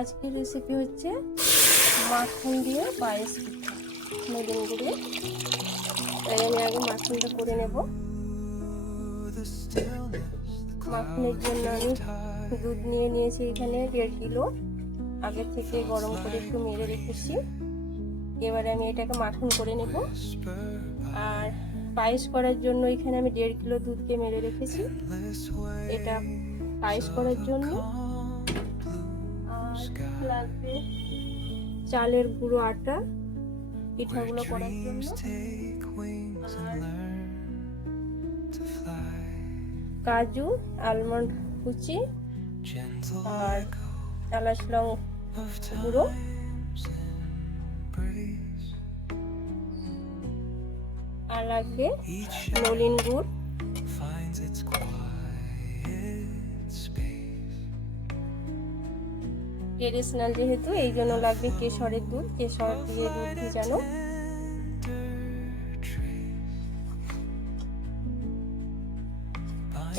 আজকের রেসিপি হচ্ছে মাখন দিয়ে পায়েস পিঠা নলেন গুড়ে। তাই আমি আগে মাখনটা করে নেব। মাখনের জন্য আমি দুধ নিয়ে নিয়েছি এখানে 1.5 কিলো। আগে থেকে গরম করে একটু মেরে রেখেছি। এবারে আমি এটাকে মাখন করে নেব। আর পায়েস করার জন্য এখানে আমি 1.5 কিলো দুধকে মেরে রেখেছি এটা পায়েস করার জন্য। আর লাগবে চালের গুঁড়ো আটা পিঠাগুলো করার জন্য, আর কাজু আলমন্ড কুচি আর এলাচ লং গুঁড়ো, আর লাগবে নলেন গুড়, ট্রেডিশনাল যেহেতু এই জন্য লাগবে কেশরের দুধ, কেশর দিয়ে দুধ ভিজানো।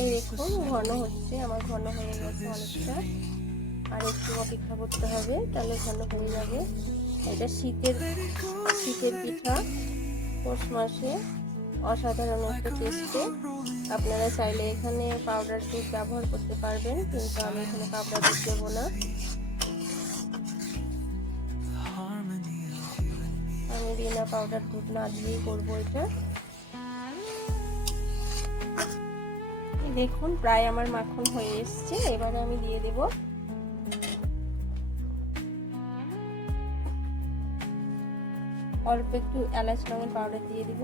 এই দেখুন ঘন হচ্ছে, আমার ঘন হয়ে গেছে অনেকটা, আর একটু অপেক্ষা করতে হবে তাহলে ঘন হয়ে যাবে। এটা শীতের পিঠা, পৌষ মাসে অসাধারণ একটা টেস্টে। আপনারা চাইলে এখানে পাউডার দুধ ব্যবহার করতে পারবেন, কিন্তু আমি এখানে পাউডার দুধ দেবো না। আমি বিনা পাউডার দুধ না দিয়েই করবো এটা। দেখুন প্রায় আমার মাখন হয়ে এসছে। এবারে আমি দিয়ে দেব অল্প একটু এলাচ লংয়ের পাউডার দিয়ে দিব,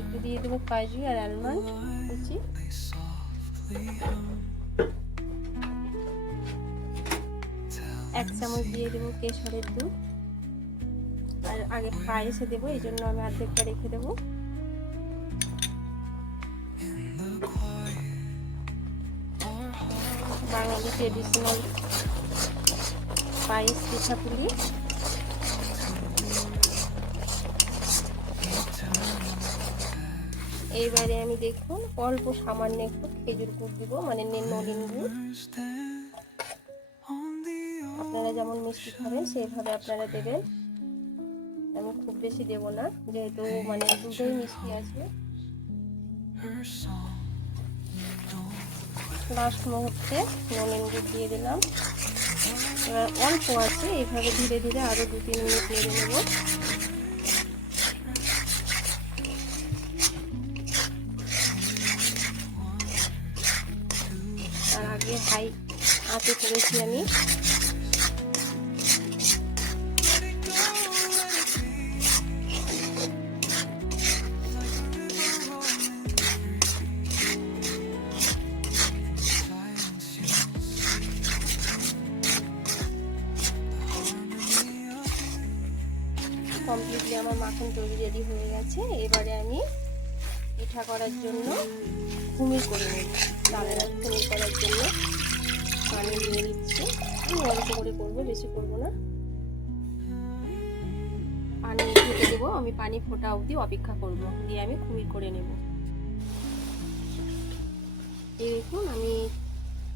একটু দিয়ে দেবো কাজু আর আলমন্ড কুচি, এক চামচ দিয়ে দেবো কেশরের দুধ। আর আগে পায়েসে দেবো, এই জন্য আমি অর্ধেকটা রেখে দেবো। বাঙালি ট্রেডিশনাল পায়েস পিঠাপুলি। এইবারে আমি দেখুন অল্প সামান্য একটু খেজুর গুড় দিব, মানে নলেন গুড়। আপনারা যেমন মিষ্টি খাবেন সেইভাবে আপনারা দেবেন, আমি খুব বেশি দেব না যেহেতু মানে দুটোই মিষ্টি আছে। লাস্ট মুহূর্তে নলেন গুড় দিয়ে দিলাম। এবার অল্প আছে, এইভাবে ধীরে ধীরে আরো 2-3 মিনিট নেড়ে নেব। আর আগে হাই আঁচে করেছি আমি। কমপ্লিটলি আমার মাখন তৈরি রেডি হয়ে গেছে। এবারে আমি পিঠা করার জন্য কুমির করে নেব। চালের আর কুমির করার জন্য পানি দিয়ে দিচ্ছি। আমি অল্প করে করবো, বেশি করবো না। পানি ঢেকে দেবো, আমি পানি ফোটা অবধি অপেক্ষা করব, দিয়ে আমি কুমির করে নেব। এই দেখুন আমি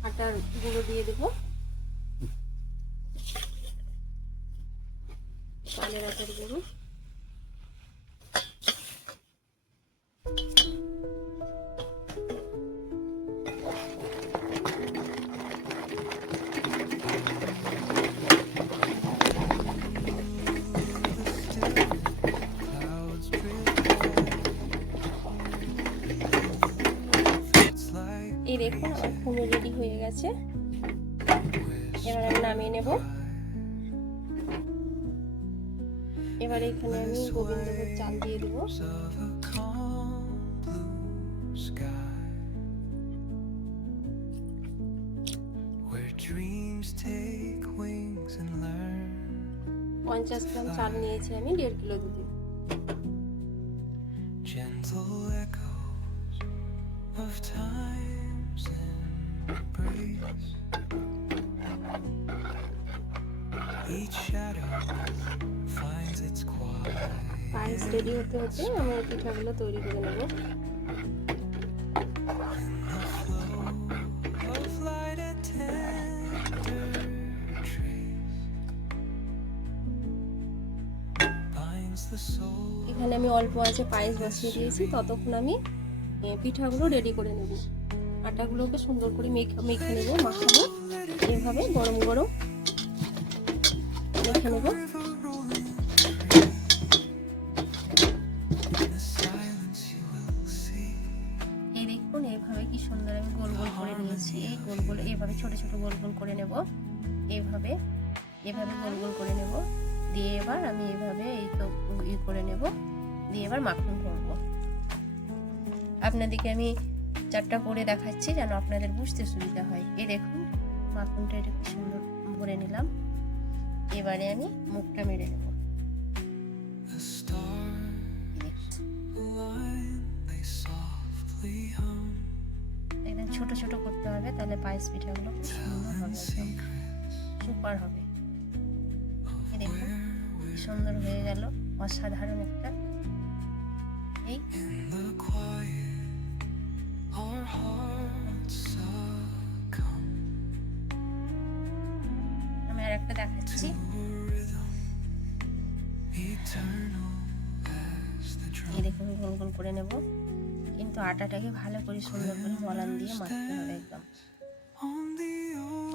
আটার গুঁড়ো দিয়ে দেবো, চালের আটার গুঁড়ো। এই দেখুন আমার কুমির রেডি হয়ে গেছে। এবার আমি নামিয়ে নেব। এবার এখানে আমি গোবিন্দভোগ চাল দিয়ে দেবো। পঞ্চাশ গ্রাম চাল নিয়েছি আমি 1.5 কিলো দুধে। পায়েস রেডি হতে হতে আমি পিঠাগুলো তৈরি করে নেব। এখানে আমি অল্প আছে পায়েস বসিয়ে দিয়েছি, ততক্ষণ আমি পিঠাগুলো রেডি করে নেব। আটাগুলোকে সুন্দর করে মেখে নেব, মাখাবো এভাবে গরম গরম মেখে নেব। এই দেখুন এইভাবে কি সুন্দর আমি গোল গোল করে নিয়েছি। এই গোল গোল এইভাবে ছোট ছোট গোল গোল করে নেব, এইভাবে গোল গোল করে নেব। দিয়ে এবার আমি এইভাবে করে নেব, দিয়ে এবার মাখন ভরবো। আপনাদেরকে আমি 4টা করে দেখাচ্ছি যেন আপনাদের বুঝতে সুবিধা হয়। এই দেখুন মাখনটা এটা কি সুন্দর ভরে নিলাম। এবারে আমি মুখটা মেরে নেব। একদম ছোট ছোট করতে হবে, তাহলে পায়েস পিঠাগুলো খুব সুন্দর হবে, একদম সুপার হবে। এই দেখুন কি সুন্দর হয়ে গেল, অসাধারণ একটা। এই আমি আর একটা দেখাচ্ছি। এই দেখুন গোল গোল করে নেব, কিন্তু আটাটাকে ভালো করে সুন্দর করে মলান দিয়ে মাখতে হবে, একদম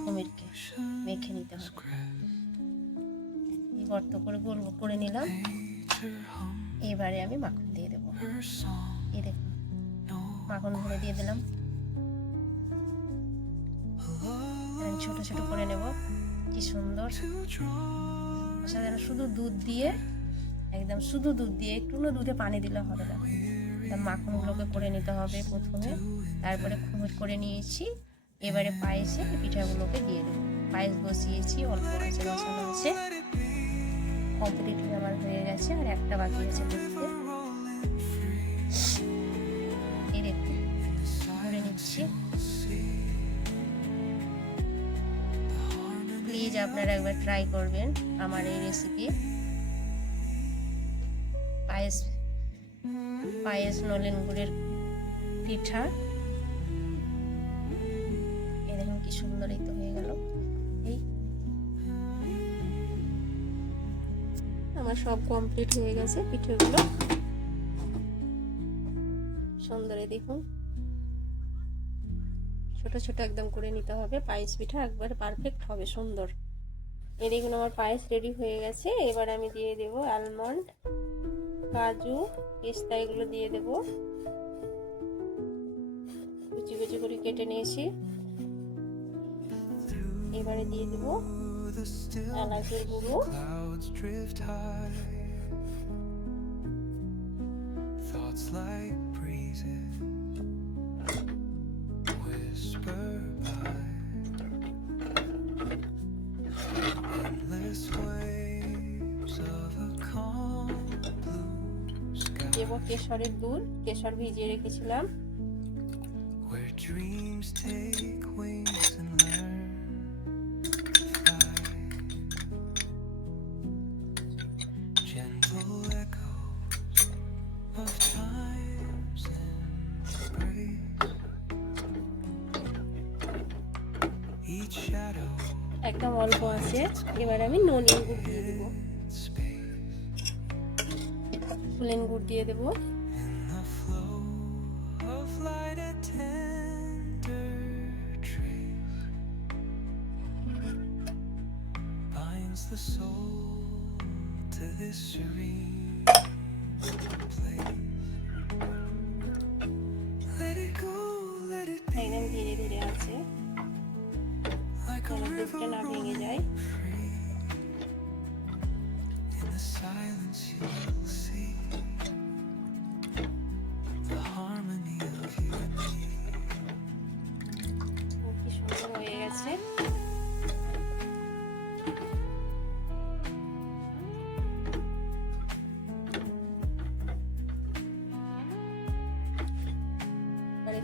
কুমিরকে মেখে নিতে হবে। এই গর্ত করে গোল করে নিলাম। এবারে আমি মাখন দিয়ে দেবো। এই দেখুন মাখন ভরে দিয়ে দিলাম। ছোট ছোট করে নেব, কি সুন্দর অসাধারণ। শুধু দুধ দিয়ে, একদম শুধু দুধ দিয়ে, একটু দুধে পানি দিলে হবে না। মাখনগুলোকে করে নিতে হবে প্রথমে, তারপরে কুমির করে নিয়েছি। এবারে পায়েসে পিঠাগুলোকে দিয়ে দেবো। পায়েস বসিয়েছি, অল্প আছে বসানো আছে, কমপ্লিট আমার হয়ে গেছে, আর একটা বাকি আছে করতে। এই দেখুন ভরে নিচ্ছি। প্লিজ আপনারা একবার ট্রাই করবেন আমার এই রেসিপি। পায়েস নলেন গুড়ের পিঠা। এই দেখুন কি সুন্দর এই তো হয়ে গেল। এই আমার সব কমপ্লিট হয়ে গেছে পিঠেগুলো, সুন্দর। দেখুন ছোট ছোট একদম করে নিতে হবে, পায়েস পিঠা একবার পারফেক্ট হবে, সুন্দর। এই দেখুন আমার পায়েস রেডি হয়ে গেছে। এবার আমি দিয়ে দেব আলমন্ড, কাজু, পিস্তা, এগুলো দিয়ে দেব। কুচি কুচি করে কেটে নিয়েছি। এবারে দিয়ে দেব এলাচের গুঁড়ো, দেব কেশরের দুধ, কেশর ভিজিয়ে রেখেছিলাম। একদম অল্প আছে। এবার আমি নলেন গুড় দিয়ে দেবো, ফুলেন গুড় দিয়ে দেবো। একদম ধীরে ধীরে আছে, দুধটা না ভেঙে যায়। কি সুন্দর হয়ে গেছে।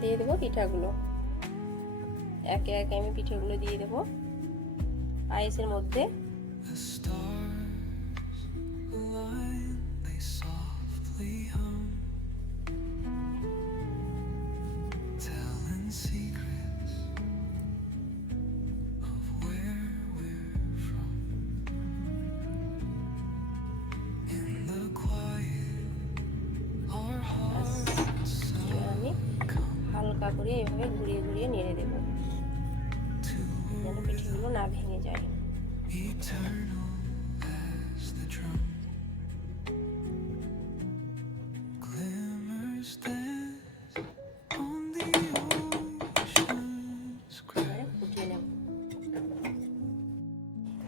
দিয়ে দেবো পিঠাগুলো, একে একে আমি পিঠাগুলো দিয়ে দেবো পায়েসের মধ্যে। করে এইভাবে ঘুরিয়ে ঘুরিয়ে নেড়ে দেবো, যেন পিঠেগুলো না ভেঙে যায়।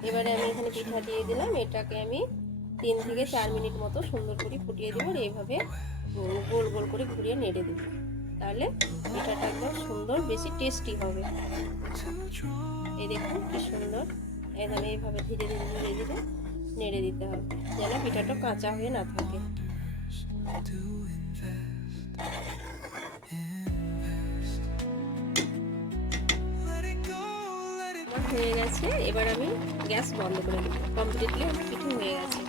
এবারে আমি এখানে পিঠা দিয়ে দিলাম, এটাকে আমি 3 থেকে 4 মিনিট মতো সুন্দর করে ফুটিয়ে দেবো। এইভাবে গোল গোল করে ঘুরিয়ে নেড়ে দেবো, তাহলে পিঠাটা একদম সুন্দর বেশি টেস্টি হবে। এই দেখুন কি সুন্দর, একদম এইভাবে ধীরে ধীরে ধীরে ধীরে নেড়ে দিতে হবে, যেন পিঠাটা কাঁচা হয়ে না থাকে। হয়ে গেছে, এবার আমি গ্যাস বন্ধ করে দেবো। কমপ্লিটলি আমার পিঠে হয়ে গেছে।